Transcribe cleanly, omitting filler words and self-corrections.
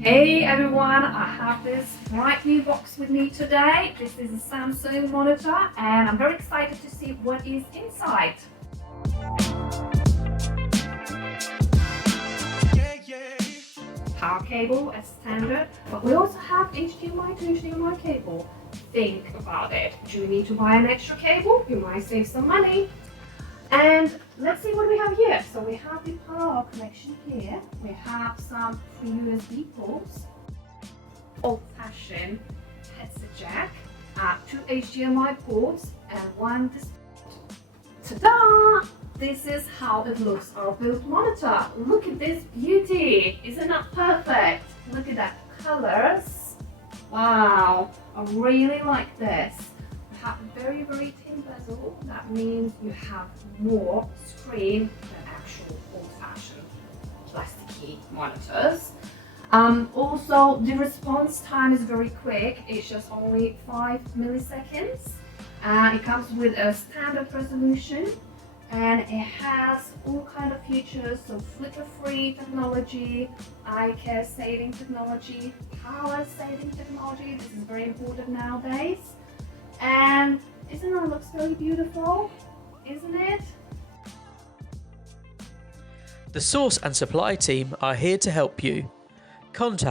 Hey everyone, I have this bright new box with me today. This is a Samsung monitor and I'm very excited to see what is inside. Power cable as standard, but we also have HDMI to HDMI cable. Think about it. Do you need to buy an extra cable? You might save some money. And let's see what we have here. So we have the power connection here. We have some 3 USB ports, old-fashioned headset jack, 2 HDMI ports, and 1 display. Ta-da! This is how it looks, our built monitor. Look at this beauty. Isn't that perfect? Look at that colors. Wow, I really like this. We have a very, very thin bezel. That means you have more screen than actual old-fashioned plasticky monitors. Also, the response time is very quick. It's just only 5 milliseconds. It comes with a standard resolution and it has all kind of features, so flicker-free technology, eye care saving technology, power saving technology. This is very important nowadays. And isn't it looks very beautiful? Isn't it? The source and supply team are here to help you. Contact